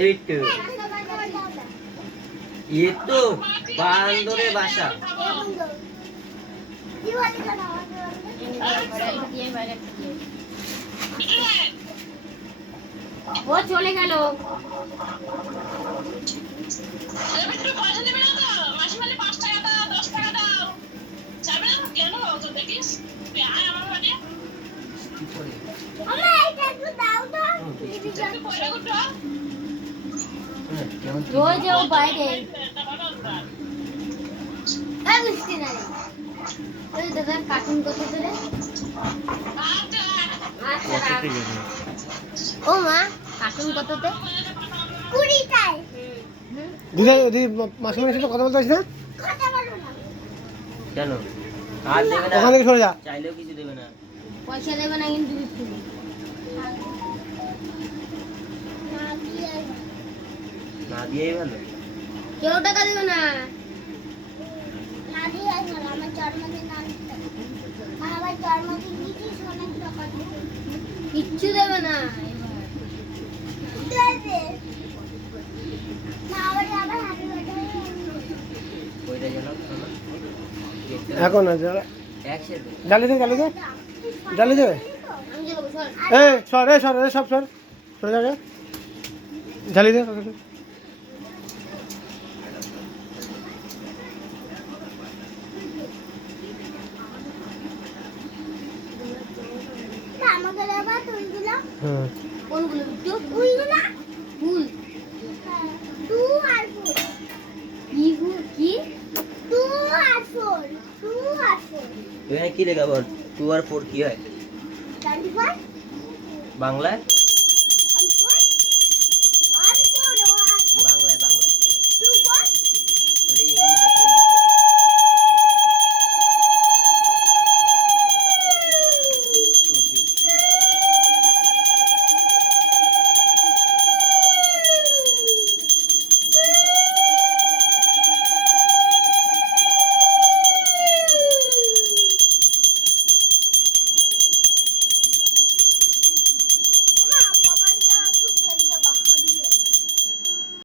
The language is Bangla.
এই তো ये तो বান্দরে বাসা ও চলে গেল রোজ যাও বাইরে বৃষ্টি নাই ওই দাদা কার্টুন করতে রে ও মা কার্টুন কততে 20 টাই দিদা দিদি মাসিমার সাথে কথা বলতে আসিস না কথা বলো না কেন আর দেবে না ওখান থেকে সরে যা চাইলেও কিছু দেবে না পয়সা দেবে না কিন্তু বিক্রি না দিয়েই ভালো কেউ টাকা দেবে না কিচ্ছু দেবে না কইটা গেল এখন একসাথে জ্বালিয়ে দে জ্বালিয়ে দে সর সব সরে যাবে জ্বালিয়ে দে হ্যাঁ কোনগুলো বিট্টু ওইগুলো ফুল 2 আর 4 কি 2 আর 4 তুই কি লেখা বল 2 আর 4 কি হয় 25 বাংলায়